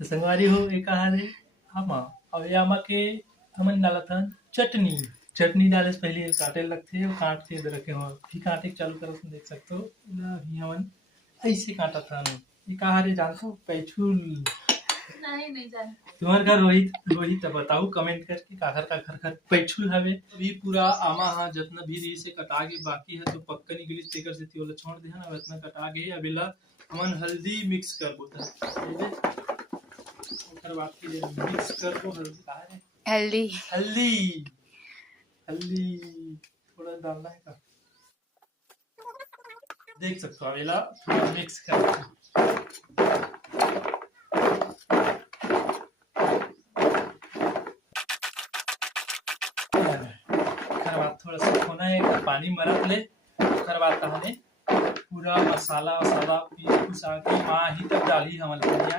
तो संगवारी हो एक रे आमा और ये आमा के हमन डालत हन चटनी। चटनी डाले से पहले काटे लगथे और काट के इधर रखे हो फिर काटे के चालू करत हन, देख सकते हो अभी हमन ऐसे काटत हन। ये रे जानते हो पैछुल। नहीं जानते। तुम्हारे घर रोहित रोहित बताऊ कमेंट करके काखर पैछुल हवे। अभी पूरा आमा हा जितना भी रही से कटा के बाकी है तो पक्का निकली तेकर से तियोला छोड़ दे हन। अब इतना कटा के अब एला हमन हल्दी मिक्स करबो त ओकर बाद के मिक्स करबो हल्दी का रे हल्दी हल्दी हल्दी थोड़ा डालना है का देख सकते हो। अब एला थोड़ा मिक्स कर थोड़ा सा होना है पानी मरत ले ओकर बाद कहने पूरा मसाला वसाला पीस पुसा के माँ ही तक डाली हमन धनिया